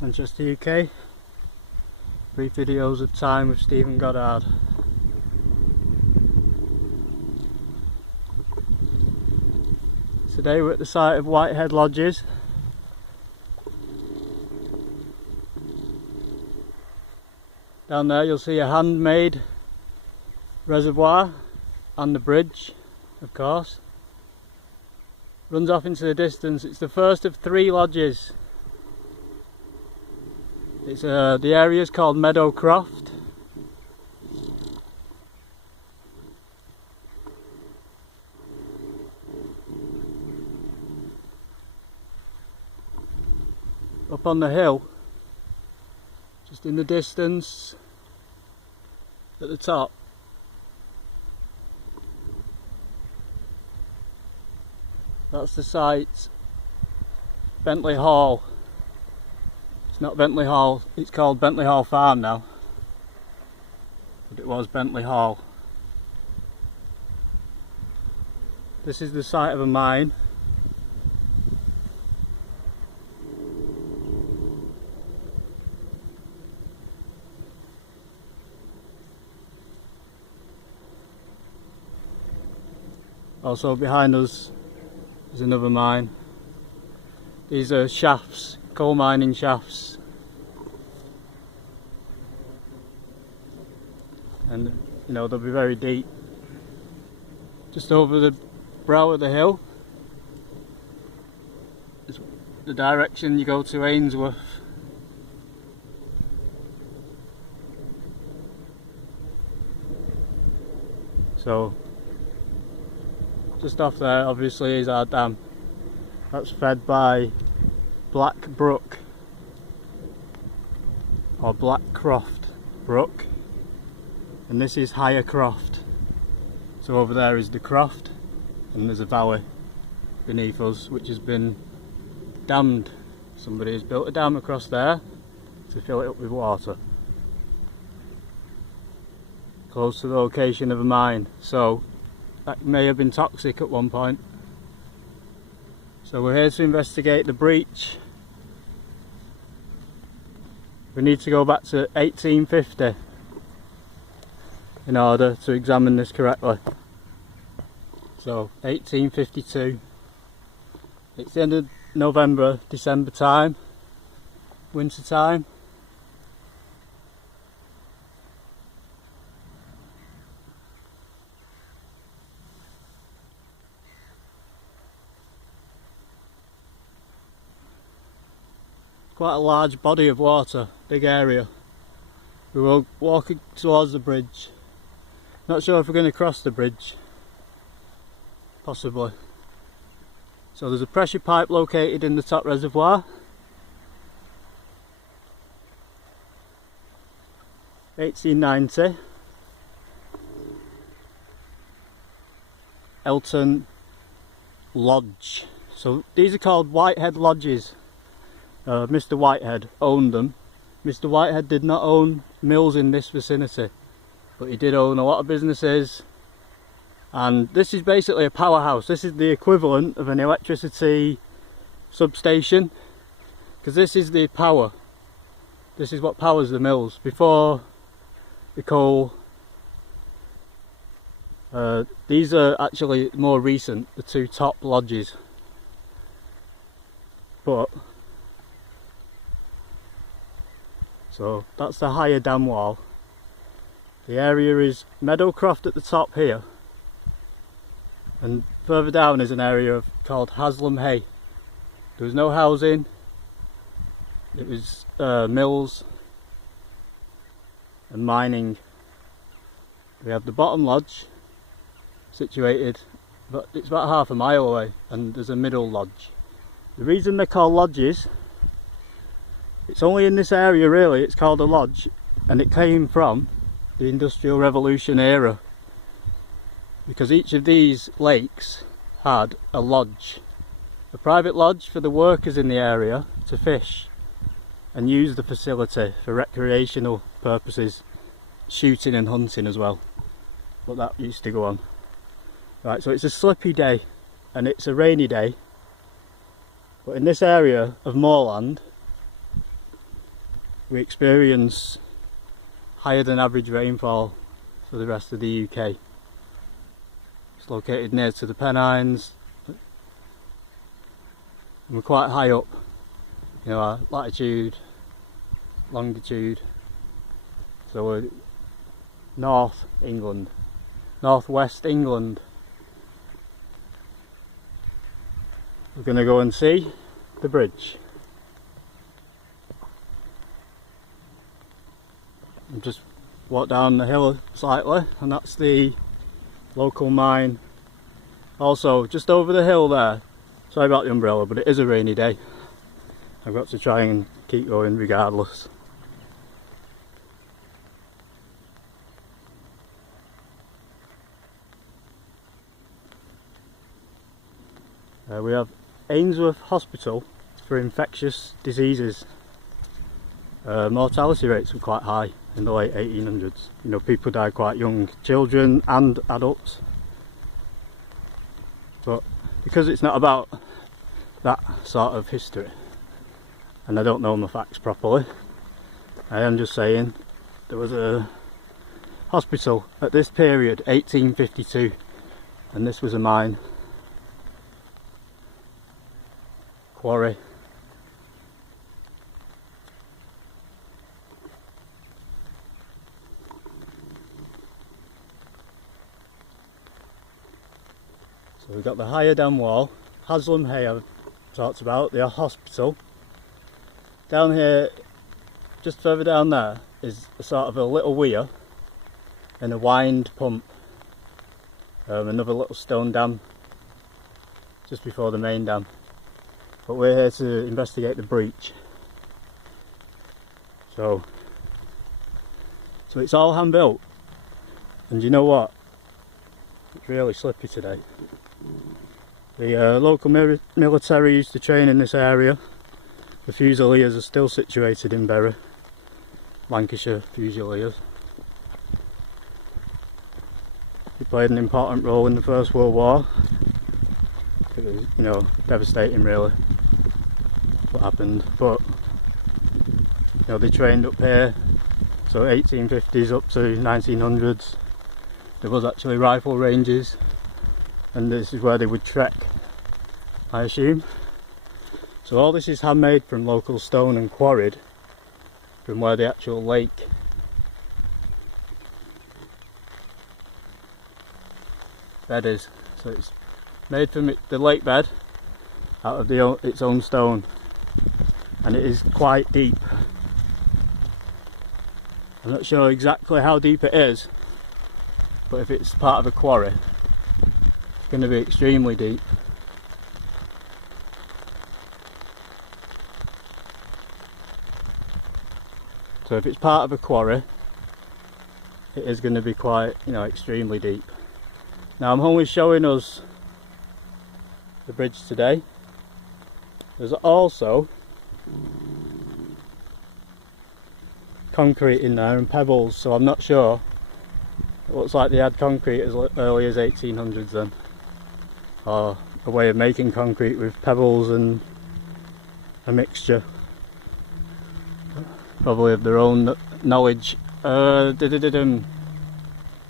Manchester, UK. Brief videos of time with Stephen Goddard. Today we're at the site of Whitehead Lodges. Down there you'll see a handmade reservoir and the bridge, of course. Runs off into the distance. It's the first of 3 lodges. It's the area is called Meadow Croft. Up on the hill, just in the distance, at the top, that's the site, Bentley Hall. It's not Bentley Hall, it's called Bentley Hall Farm now, but it was Bentley Hall. This is the site of a mine. Also behind us is another mine. These are shafts, coal mining shafts. And you know, they'll be very deep. Just over the brow of the hill is the direction you go to Ainsworth. So just off there obviously is our dam. That's fed by Black Brook or Black Croft Brook, and this is Higher Croft. So over there is the croft, and there's a valley beneath us which has been dammed. Somebody has built a dam across there to fill it up with water, close to the location of a mine. So that may have been toxic at one point. So we're here to investigate the breach. We need to go back to 1850 in order to examine this correctly. So 1852. It's the end of November, December time, winter time. Quite a large body of water, big area. We will walk towards the bridge. Not sure if we're going to cross the bridge. Possibly. So there's a pressure pipe located in the top reservoir. 1890. Elton Lodge. So these are called Whitehead Lodges. Mr. Whitehead owned them. Mr. Whitehead did not own mills in this vicinity, but he did own a lot of businesses, and this is basically a powerhouse. This is the equivalent of an electricity substation, because this is the power. This is what powers the mills. Before the coal, these are actually more recent, the 2 top lodges, but so that's the higher dam wall. The area is Meadowcroft at the top here, and further down is an area called Haslam Hay. There was no housing, it was mills and mining. We have the bottom lodge situated, but it's about half a mile away, and there's a middle lodge. The reason they're called lodges, it's only in this area really, it's called a lodge, and it came from the Industrial Revolution era, because each of these lakes had a lodge, a private lodge for the workers in the area to fish and use the facility for recreational purposes, shooting and hunting as well, but that used to go on. Right, so it's a slippy day and it's a rainy day, but in this area of moorland we experience higher than average rainfall for the rest of the UK. It's located near to the Pennines, and we're quite high up, you know, our latitude, longitude, so we're North England, Northwest England. We're going to go and see the Breech. And just walk down the hill slightly, and that's the local mine. Also, just over the hill there, sorry about the umbrella, but it is a rainy day. I've got to try and keep going regardless. We have Ainsworth Hospital for infectious diseases. Mortality rates were quite high in the late 1800s. You know, people died quite young, children and adults. But because it's not about that sort of history, and I don't know my facts properly, I am just saying there was a hospital at this period, 1852, and this was a mine, quarry. So we've got the higher dam wall, Haslam Hay I've talked about, the hospital. Down here, just further down there, is a sort of a little weir and a wind pump. Another little stone dam just before the main dam. But we're here to investigate the breach. So it's all hand built, and you know what? It's really slippy today. The local military used to train in this area. The Fusiliers are still situated in Bury, Lancashire Fusiliers. They played an important role in the First World War. It was, you know, devastating really what happened, but you know, they trained up here, so 1850s up to 1900s. There was actually rifle ranges, and this is where they would trek, I assume. So all this is handmade from local stone and quarried from where the actual lake bed is. So it's made from the lake bed out of its own stone, and it is quite deep. I'm not sure exactly how deep it is, but if it's part of a quarry, it's going to be extremely deep. So if it's part of a quarry, it is going to be quite, you know, extremely deep. Now I'm only showing us the bridge today. There's also concrete in there and pebbles, so I'm not sure. It looks like they had concrete as early as 1800s then, or a way of making concrete with pebbles and a mixture, probably of their own knowledge. Yeah,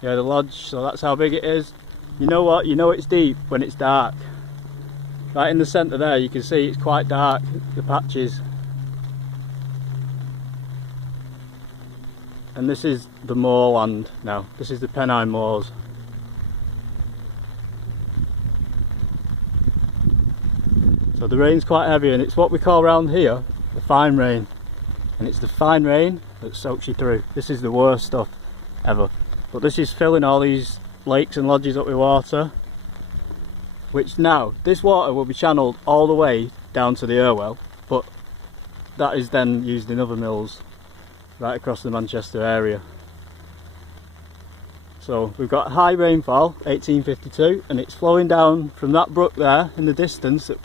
the lodge, so that's how big it is. You know what, you know it's deep when it's dark. Right in the centre there you can see it's quite dark, the patches. And this is the moorland now, this is the Pennine Moors. So the rain's quite heavy, and it's what we call around here the fine rain. And it's the fine rain that soaks you through. This is the worst stuff ever. But this is filling all these lakes and lodges up with water, which now, this water will be channeled all the way down to the Irwell, but that is then used in other mills right across the Manchester area. So we've got high rainfall, 1852, and it's flowing down from that brook there in the distance that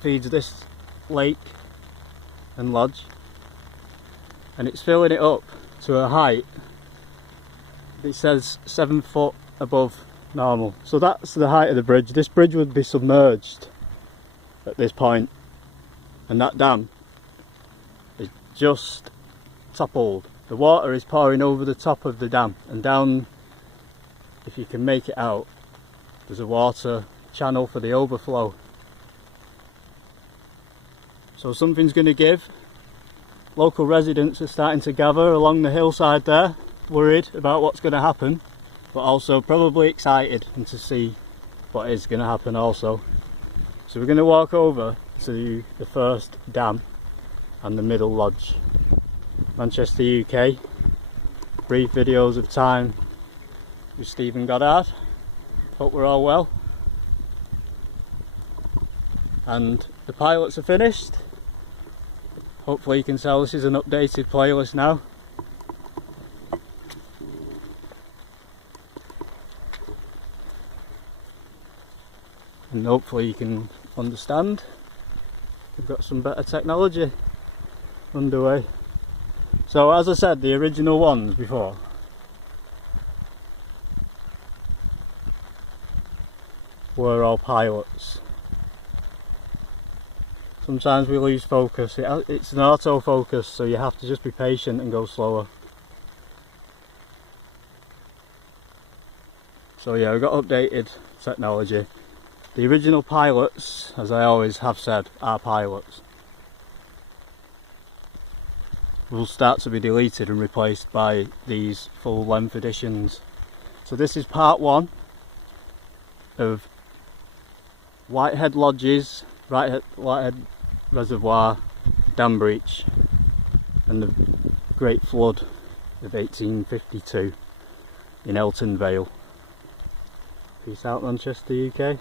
feeds this lake and lodge, and it's filling it up to a height, it says 7 foot above normal. So that's the height of the bridge. This bridge would be submerged at this point, and that dam is just toppled. The water is pouring over the top of the dam, and down, if you can make it out, there's a water channel for the overflow. So something's going to give. Local residents are starting to gather along the hillside there, worried about what's going to happen, but also probably excited and to see what is going to happen also. So we're going to walk over to the first dam and the middle lodge. Manchester, UK. Brief videos of time with Stephen Goddard. Hope we're all well. And the pilots are finished. Hopefully you can tell this is an updated playlist now. And hopefully you can understand. We've got some better technology underway. So as I said, the original ones before were all pilots. Sometimes we lose focus. It's an autofocus, so you have to just be patient and go slower. So yeah, we've got updated technology. The original pilots, as I always have said, are pilots. Will start to be deleted and replaced by these full length editions. So this is part 1 of Whitehead Lodges, Whitehead Reservoir, Dam Breech, and the Great Flood of 1852 in Elton Vale. Peace out, Manchester, UK.